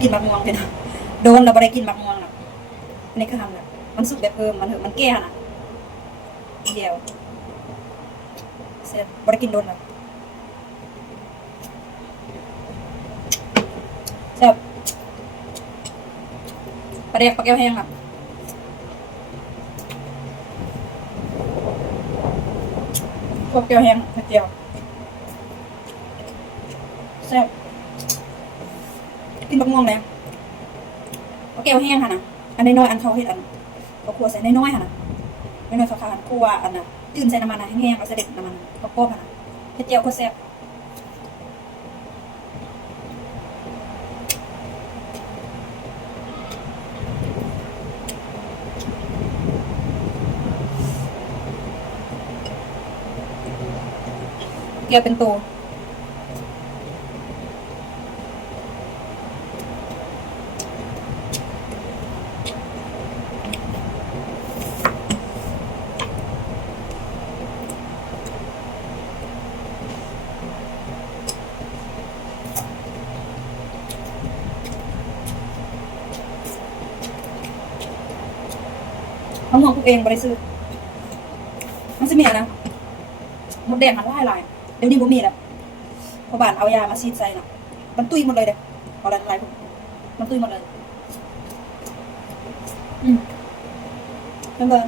กินมะม่วงเป็นโดนเราไม่ได้กินมะม่วงนะอันนี้คือทำนะมันสุกแบบมันแก่นะเดียวเสร็จไม่ได้กินโดนเลยเสร็จปลาแดกปลาแก้วแห้งครับพวกแก้วแห้งเจียวแซ่บกินมะม่วงเลยปลาแก้วแห้งค่ะนะอันน้อยๆอันเขาเห็ดอันเขาคั่วใส่น้อยๆค่ะนะน้อยๆเขาทานคั่วอันน่ะจืดใส่น้ำมันนะแห้งๆเอาใส่เด็ดน้ำมันก็ป้อค่ะนะเห็ดเจียวก็แซ่บเกลือเป็นตัวมะม่วงปลูกเองบริสุทธิ์มันจะมีอะไรนะมดแดงมันลายเดี๋ยวนี้บ่มีแล้วพอบ้านเอายามาซีดใส่น่ะมันตุยหมดเลยเด้เอาอะไรมันตุยหมดเลยเพื่อน